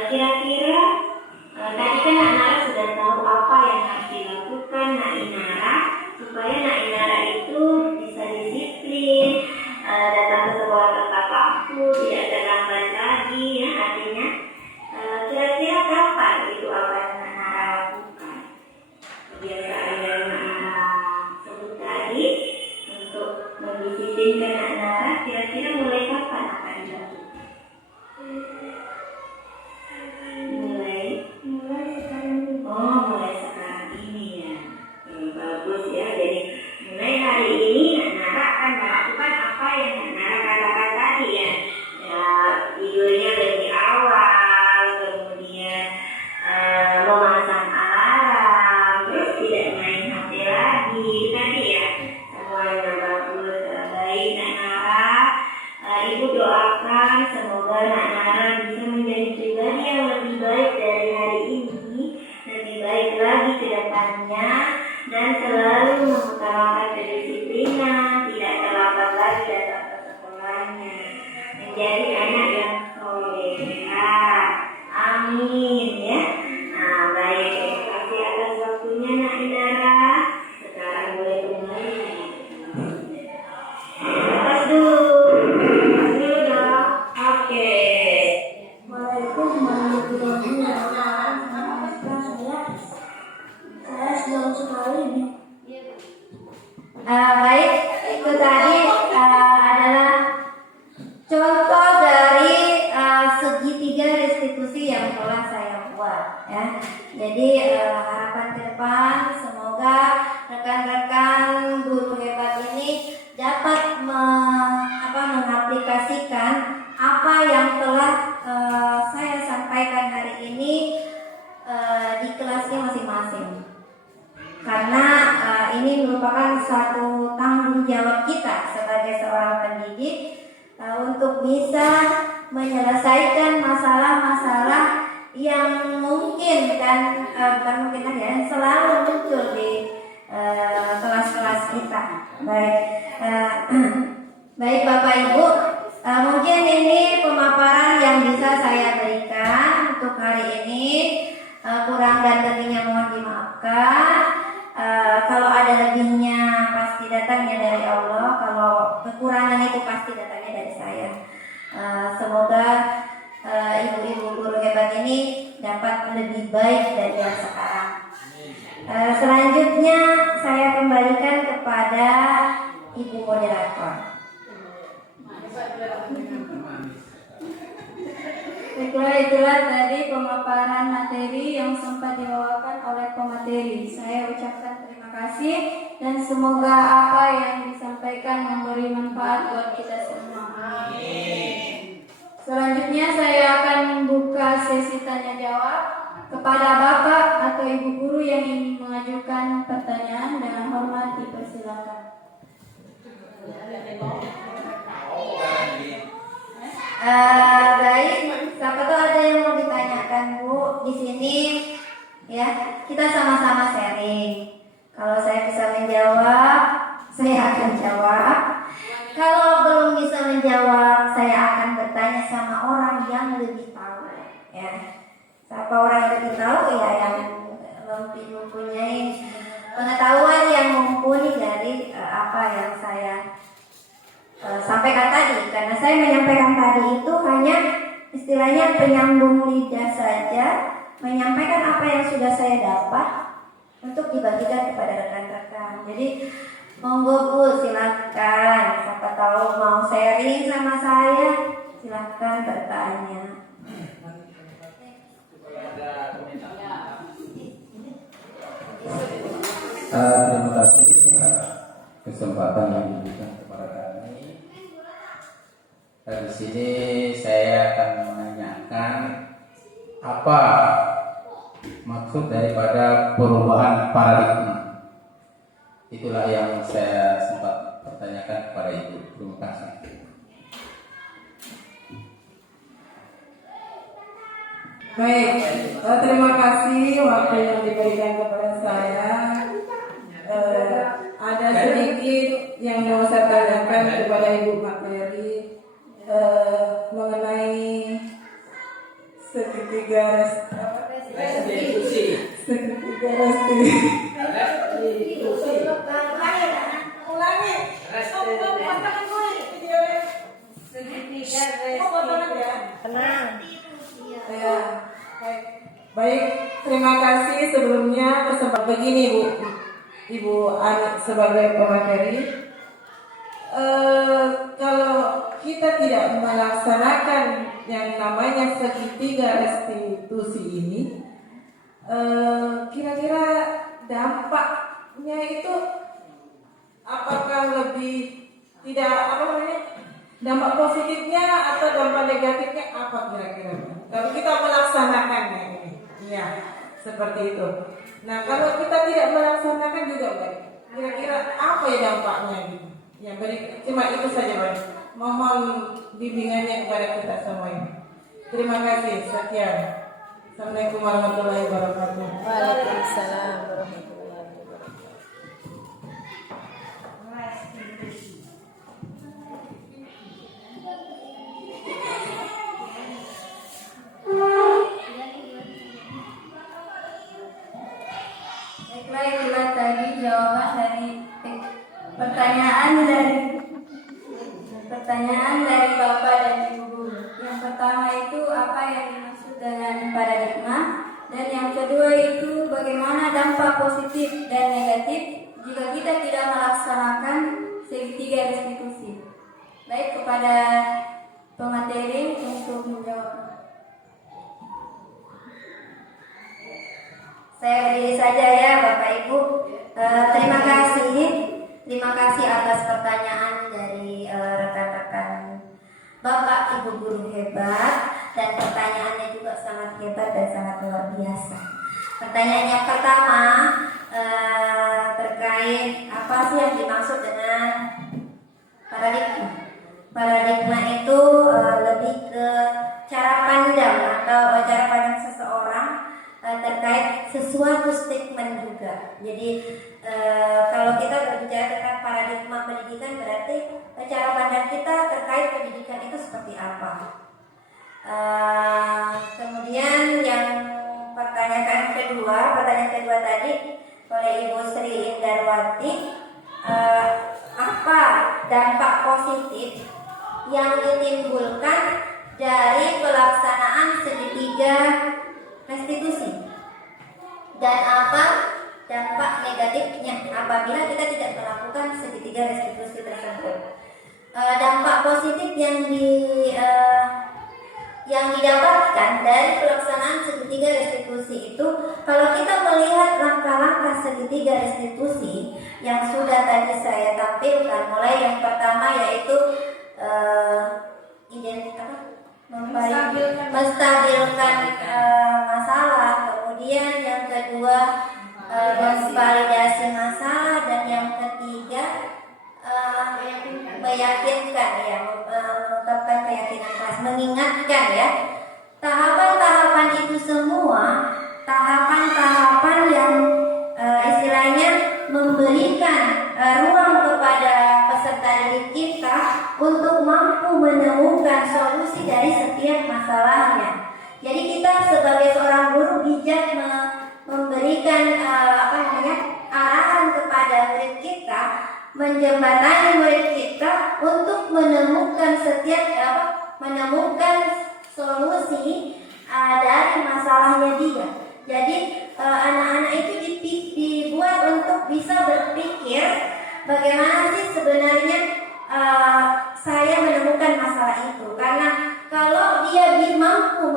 Kira-kira tadi kan Nak Nara sudah tahu apa yang harus dilakukan Nak Inara supaya Nak Inara itu bisa disiplin, datang ke sekolah tepat waktu, tidak terlambat lagi ya. Artinya kira-kira kapan itu apa yang Nak Nara lakukan? Kebiasaan yang Nak Nara sebut tadi untuk mendisiplinkan Nak Nara, kira-kira mulai kapan akan dilakukan? Mulai sekarang ini ya. Bagus ya. Jadi mulai hari ini Nak Nara akan melakukan apa yang Nak Nara katakan tadi ya. Tidurnya lebih awal, kemudian memasang alarm, terus tidak main HP lagi tadi ya. Semuanya bagus, baik Nak Nara. Ibu doakan semoga Nak Nara bisa menjadi pribadi yang lebih baik dari hari ini, lebih baik lagi ke depannya, dan selalu mengutamakan kedisiplinan, tidak terlambat lagi datang ke sekolahnya, menjadi anak yang soleh. Amin ya. Nah baik, terima kasih atas waktunya Nak Inara. Sekarang boleh kembali. Lepas dulu. Oke. Waalaikumsalam warahmatullahi wabarakatuh. Saya senang sekali nih. Baik, itu tadi adalah contoh dari segitiga restitusi yang telah saya buat ya. Jadi harapan ke depan semoga rekan-rekan guru hebat ini dapat mengaplikasikan apa yang telah saya sampaikan hari ini di kelasnya masing-masing. Karena ini merupakan satu tanggung jawab kita sebagai seorang pendidik untuk bisa menyelesaikan masalah-masalah yang mungkin dan bukan mungkin aja yang selalu muncul di kelas-kelas kita. Baik Bapak Ibu, mungkin ini pemaparan yang bisa saya berikan untuk hari ini. Kurang dan lebihnya mohon dimaafkan. Kalau ada lebihnya pasti datangnya dari Allah. Kalau kekurangan itu pasti datangnya dari saya. Semoga ibu-ibu guru hebat ini dapat lebih baik dari yang sekarang. Selanjutnya saya kembalikan kepada Ibu Moderator. Itulah tadi pemaparan materi yang sempat dibawakan oleh pemateri. Saya ucapkan terima kasih dan semoga apa yang disampaikan memberi manfaat buat kita semua. Amin. Selanjutnya saya akan buka sesi tanya jawab kepada Bapak atau Ibu guru yang ingin mengajukan pertanyaan. Dengan hormat dipersilakan. Baik, siapa tahu ada yang mau ditanyakan Bu di sini ya. Kita sama-sama sharing. Kalau saya bisa menjawab, saya akan jawab. Kalau belum bisa menjawab, saya akan bertanya sama orang yang lebih tahu ya. Siapa orang yang lebih tahu ya, yang mempunyai pengetahuan yang mumpuni dari apa yang saya sampaikan tadi. Karena saya menyampaikan tadi itu hanya istilahnya penyambung lidah saja, menyampaikan apa yang sudah saya dapat, Jadi monggo Bu, silakan. Siapa tahu mau sharing sama saya, silakan bertanya. Terima kasih kesempatan yang diberikan kepada kami. Di sini saya akan menanyakan apa maksud daripada perubahan paradigma. Itulah yang saya sempat pertanyakan kepada Ibu. Terima kasih. Baik, terima kasih waktu yang diberikan kepada saya. Ada sedikit yang mau saya tanyakan kepada Ibu materi mengenai segitiga restitusi. Tenang. Ya, baik, terima kasih sebelumnya kesempatan begini Ibu Anak sebagai pemateri. Kalau kita tidak melaksanakan yang namanya segitiga restitusi ini, kira-kira dampaknya itu apakah lebih tidak dampak positifnya atau dampak negatifnya apa kira-kira? Kalau kita melaksanakannya ini, iya seperti itu. Nah kalau kita tidak melaksanakan juga baik, kira-kira apa ya dampaknya gitu? Ya beri, cuma itu saja Pak. Mohon bimbingannya kepada kita semuanya. Terima kasih. Sekian. Assalamualaikum warahmatullahi wabarakatuh. Waalaikumsalam warahmatullahi wabarakatuh. Baiklah, itulah tadi jawaban dari pertanyaan dari Bapak dan Ibu Guru. Yang pertama itu apa yang dimaksud dengan paradigma, dan yang kedua itu bagaimana dampak positif dan negatif jika kita tidak melaksanakan segitiga restitusi. Baik, kepada pemateri untuk menjawab. Saya berdiri saja ya Bapak Ibu. Terima kasih atas pertanyaan dari rekan-rekan Bapak Ibu guru hebat, dan pertanyaannya juga sangat hebat dan sangat luar biasa. Pertanyaan yang pertama terkait apa sih yang dimaksud dengan paradigma. Paradigma itu lebih ke cara pandang atau cara pandang seseorang terkait sesuatu statement juga. Jadi kalau kita berbicara tentang paradigma pendidikan, berarti cara pandang kita terkait pendidikan itu seperti apa. Kemudian yang pertanyaan kedua tadi oleh Ibu Sri Indarwati, apa dampak positif yang ditimbulkan dari pelaksanaan segitiga restitusi, dan apa dampak negatifnya apabila kita tidak melakukan segitiga restitusi tersebut. Dampak positif yang didapatkan dari pelaksanaan segitiga restitusi itu, kalau kita melihat langkah-langkah segitiga restitusi yang sudah tadi saya tampilkan, mulai yang pertama yaitu menstabilkan masalah, kemudian yang kedua memvalidasi masalah, dan yang ketiga meyakinkan, ya, mengungkapkan keyakinan keras, mengingatkan, ya. Tahapan-tahapan itu semua tahapan-tahapan yang istilahnya memberikan ruang kepada peserta didik kita untuk mampu menemukan solusi dari setiap masalahnya. Jadi kita sebagai seorang guru bijak memberikan arahan kepada murid kita, menjembatani murid kita untuk menemukan menemukan solusi dari masalahnya dia. Jadi anak-anak itu dibuat untuk bisa berpikir berpikir, bagaimana sih sebenarnya saya menemukan masalah itu? Karena kalau dia mampu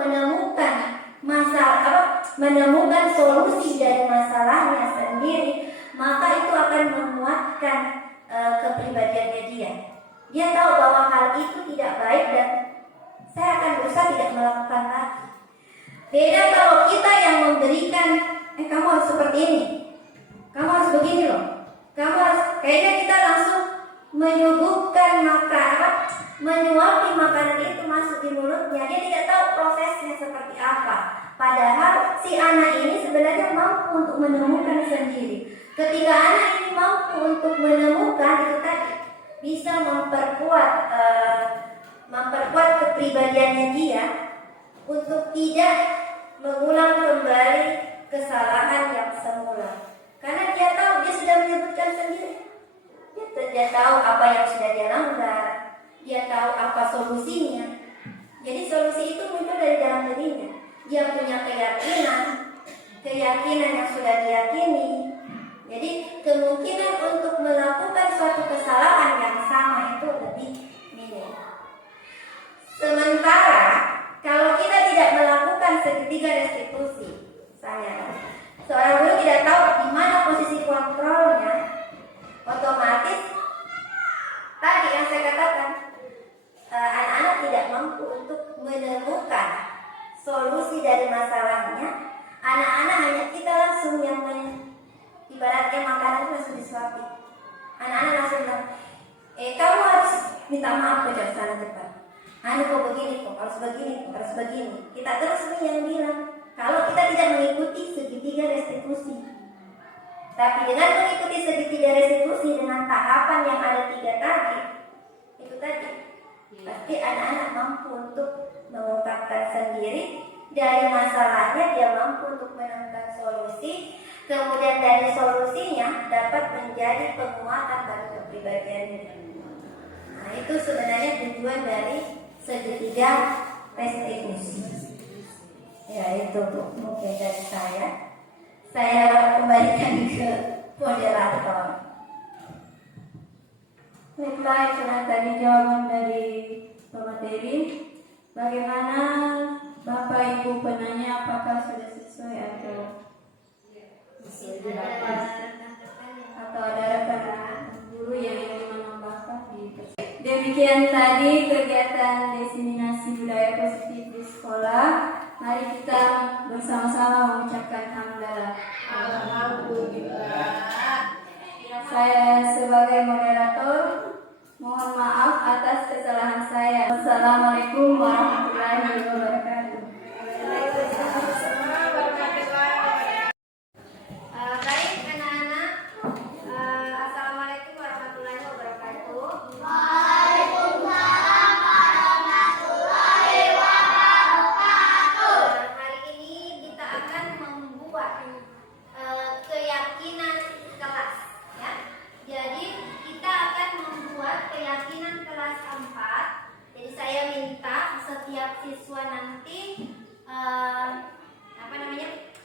menemukan solusi dari masalahnya sendiri, maka itu akan menguatkan kepribadiannya dia. Dia tahu bahwa hal itu tidak baik dan saya akan berusaha tidak melakukan lagi. Beda kalau kita yang memberikan, kamu harus seperti ini, kamu harus begini loh, kamu harus, kayaknya kita langsung menyuguhkan menyuapi makanan itu masuk di mulutnya. Dia tidak tahu prosesnya seperti apa. Padahal si anak ini sebenarnya mampu untuk menemukan sendiri. Ketika anak ini mampu untuk menemukan, itu tadi bisa memperkuat kepribadiannya dia untuk tidak mengulang kembali kesalahan yang semula. Karena dia tahu, dia sudah menyebutkan sendiri. Dia tahu apa yang sudah dia langgar, dia tahu apa solusinya. Jadi solusi itu muncul dari dalam dirinya. Dia punya keyakinan yang sudah diyakini. Jadi kemungkinan untuk melakukan suatu kesalahan yang sama itu lebih minim. Sementara kalau kita tidak melakukan segitiga restitusi, seorang guru tidak tahu di mana posisi kontrolnya, otomatis tadi yang saya katakan, anak-anak tidak mampu untuk menemukan solusi dari masalahnya. Anak-anak hanya kita langsung yang ibaratnya makanan itu langsung disuapi. Anak-anak langsung bilang, kamu harus minta maaf ke sana cepat. Kok begini, kok harus begini, kok harus begini. Kita terus nih yang bilang, kalau kita tidak mengikuti segitiga restitusi. Tapi dengan mengikuti segitiga restitusi dengan tahapan yang ada 3 tadi, itu tadi, pasti anak-anak mampu untuk mengungkapkan sendiri dari masalahnya, dia mampu untuk menemukan solusi, kemudian dari solusinya dapat menjadi penguatan bagi kepribadiannya. Nah, itu sebenarnya tujuan dari segitiga restitusi. Ya, itu mungkin dari saya. Saya kembalikan ke moderator. Baiklah, itulah tadi jawaban dari pemateri. Bagaimana Bapak Ibu penanya, apakah sudah sesuai atau ada rekan guru yang ingin menambahkan? Demikian tadi kegiatan diseminasi budaya positif di sekolah. Mari kita bersama-sama mengucapkan hamdalah. Saya sebagai moderator mohon maaf atas kesalahan saya. Wassalamualaikum warahmatullahi wabarakatuh. Baik anak-anak, assalamualaikum warahmatullahi wabarakatuh. Hari ini kita akan membuat keyakinan kelas, ya. Jadi kita akan membuat keyakinan kelas 4. Jadi saya minta setiap siswa nanti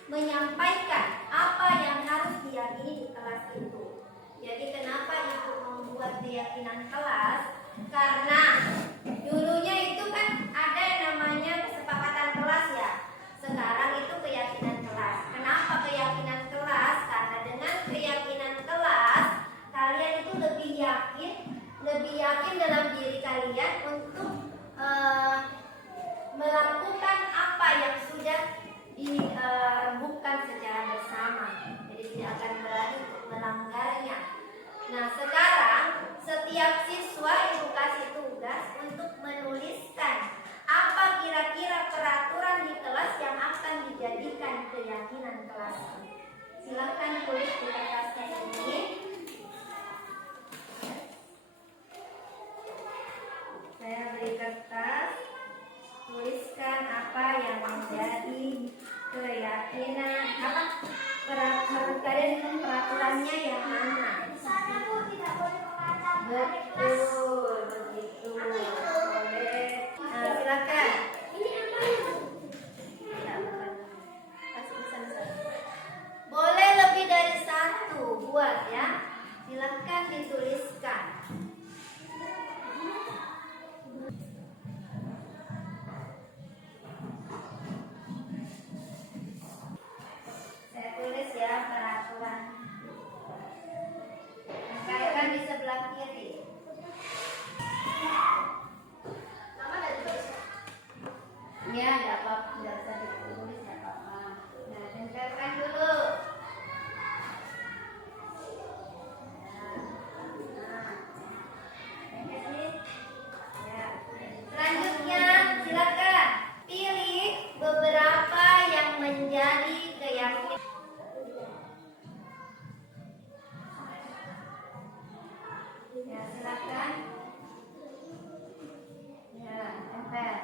menyampaikan apa yang harus diyakini di kelas itu. Jadi kenapa ibu membuat keyakinan kelas? Karena dulunya itu kan ada yang namanya kesepakatan kelas, ya. Sekarang itu keyakinan kelas. Kenapa keyakinan kelas? Karena dengan keyakinan kelas kalian itu lebih yakin dalam diri kalian untuk melakukan apa yang sudah dirembukan secara bersama. Jadi tidak akan berani untuk melanggarnya. Nah, sekarang setiap siswa ibu kasih tugas untuk menuliskan apa kira-kira peraturan di kelas yang akan dijadikan keyakinan kelas. Silakan tulis di kertasnya ini. Saya beri kertas, tuliskan apa yang menjadi keyakinan, peraturan kalian, peraturannya yang mana? Betul, begitu. Boleh. Nah, silakan. Boleh lebih dari 1 buat, ya. Silakan. Ya, silakan. Ya, tempel.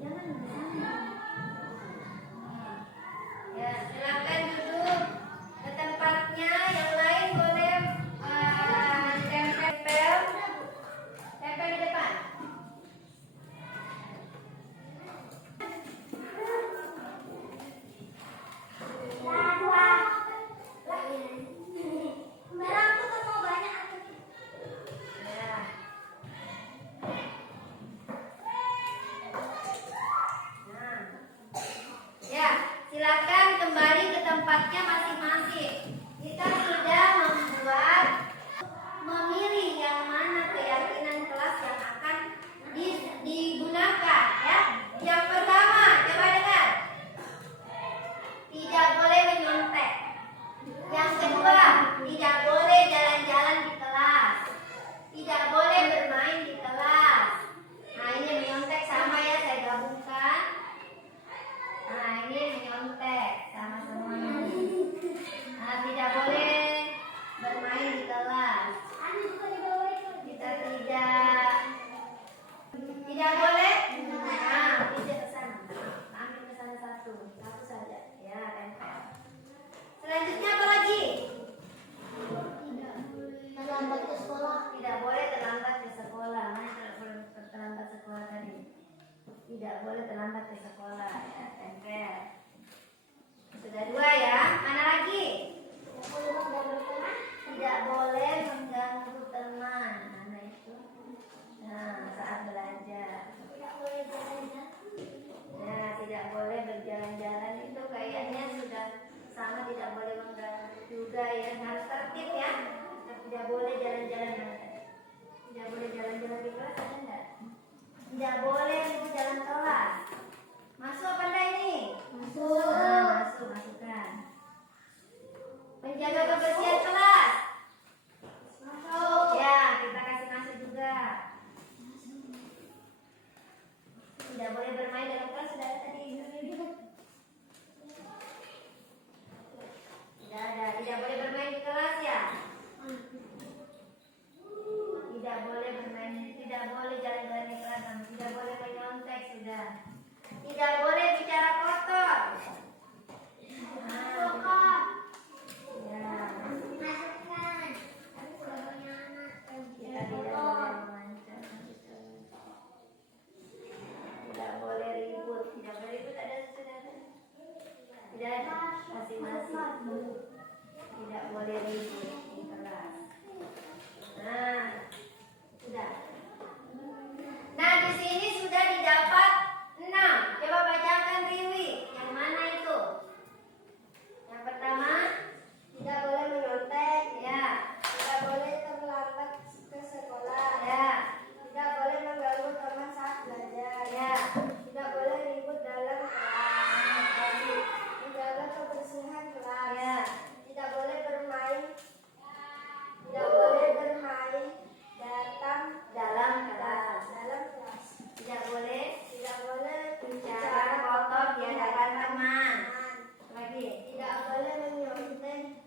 Jangan di sana. Ya, silakan duduk ke tempatnya. Yang lain boleh tempel di depan. Ya. Nah. Ya, silakan kembali ke tempatnya masing-masing. Kita sudah memilih yang mana keyakinan kelas yang akan digunakan, ya. Yang pertama, coba dengar. Tidak boleh menyontek. Yang kedua, tidak boleh jalan-jalan di kelas. Tidak boleh bermain di kelas. Nah, ini menyontek sama ya, saya gabungkan. Nah, ini menyontek sama semuanya. Nah, tidak boleh bermain di kelas. Kita tidak boleh. Nah, tidak ke sana. Ambil ke sana satu saja. Ya, tempel. Selanjutnya apa lagi? Terlambat ke sekolah. Tidak boleh terlambat ke sekolah. Mana terlambat sekolah tadi? Tidak boleh terlambat ke sekolah. Ya, tempel. Sudah dua ya. Mana lagi? Tidak boleh mengganggu teman. Mana itu? Nah, saat belajar. Ya, tidak boleh berjalan-jalan itu kayaknya sudah sama, tidak boleh mengganggu juga ya. Harus tertib ya. Tidak boleh jalan-jalan. Tidak boleh jalan-jalan di kelas, ada enggak? Tidak boleh di jalan kelas. Masuk apa enggak ini? Masuk. Nah, masukkan. Menjaga kebersihan kelas. Masuk. Ya, kita kasih masuk juga. Tidak boleh bermain dalam kelas, sudah ada tadi. Tidak ada. Tidak boleh bermain di kelas ya. Tidak boleh bermain, tidak boleh jalan-jalan di kelas, tidak boleh menyontek sudah. Tidak boleh bicara kotor. Masukkan. Ya. Masukkan. Kita tidak boleh memancing. Tidak boleh ribut. Tidak boleh ribut, ada saudara? Tidak ada. Masing-masing. Tidak boleh ribut di kelas. Nah, sudah. Nah, di sini sudah didapat 6. Coba bacakan Riwi. Yang mana itu? Yang pertama, Tidak boleh menyontek. ya, Tidak boleh terlambat ke sekolah. ya, Tidak boleh mengganggu teman saat belajar. ya. Tidak boleh ribut dalam kelas. Menjaga kebersihan kelas. Ya. Tidak boleh bermain. Tidak boleh bermain Dalam kelas. dalam kelas. Tidak boleh Tidak boleh bicara kotor di hadapan teman. Lagi. Tidak boleh menyontek.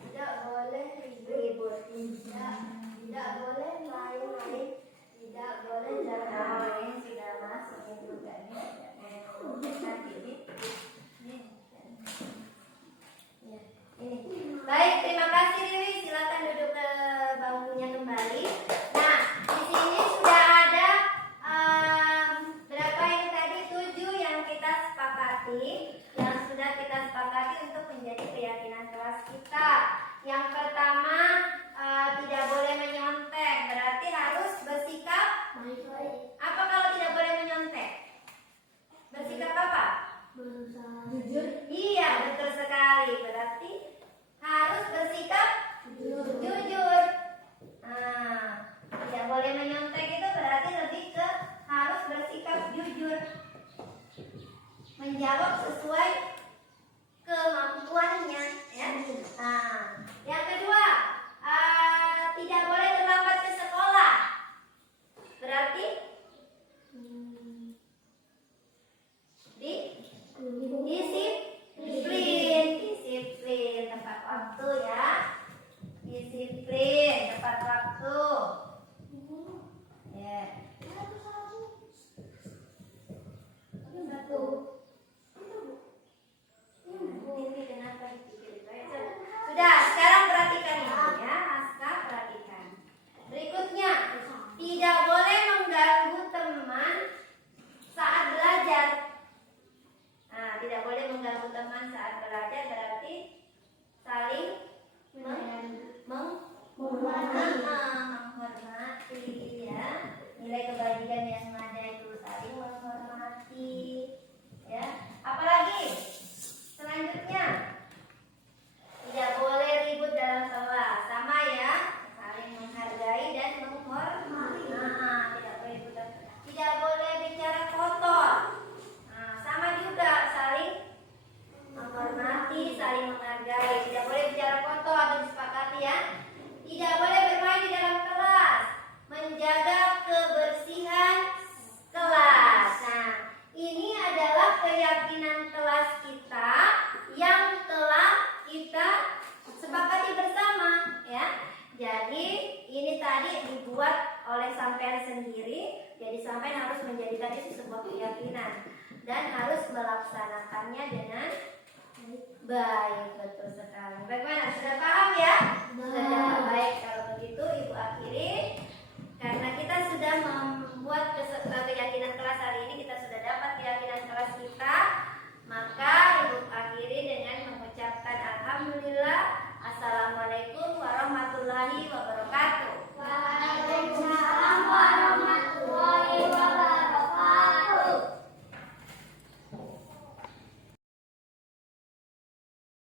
Tidak boleh Ribut. Tidak boleh main-main. Tidak boleh jalan. Nah, ini sudah masuk juga nih. Nanti ini. Ya, ini. Baik, terima kasih Riwi. Silakan duduk ke bangkunya kembali. Nah, di sini sudah ada berapa ini tadi? 7 yang kita sepakati, yang sudah kita sepakati untuk menjadi keyakinan kelas kita. Yang pertama, tidak boleh menyontek, berarti harus bersikap. Apa kalau tidak boleh menyontek? Bersikap apa? Jujur. Iya, betul sekali. Berarti harus bersikap jujur. Nah, tidak boleh menyontek itu berarti lebih ke harus bersikap jujur. Menjawab sesuai kemampuannya, ya. Nah, yang kedua, tidak boleh terlambat ke sekolah. Berarti disiplin. tidak boleh mengganggu teman saat belajar, berarti saling menghormati ya. Nilai kebajikan yang ada itu saling menghormati ya. Apalagi selanjutnya tidak boleh ribut dalam kelas, sama ya, saling menghargai dan menghormati. Tidak boleh ribut tidak boleh bicara kotor. Nah, sama juga saling menghormati, saling menghargai. Tidak boleh bicara kotor, atau disepakati ya. Tidak boleh bermain di dalam kelas, menjaga kebersihan kelas. Nah, ini adalah keyakinan kelas kita yang telah kita sepakati bersama ya. Jadi ini tadi dibuat oleh sampean sendiri. Jadi sampean harus menjadikan itu sebuah keyakinan dan harus melaksanakannya dengan baik. Betul sekali. Bagaimana? Sudah paham ya? Sudah baik kalau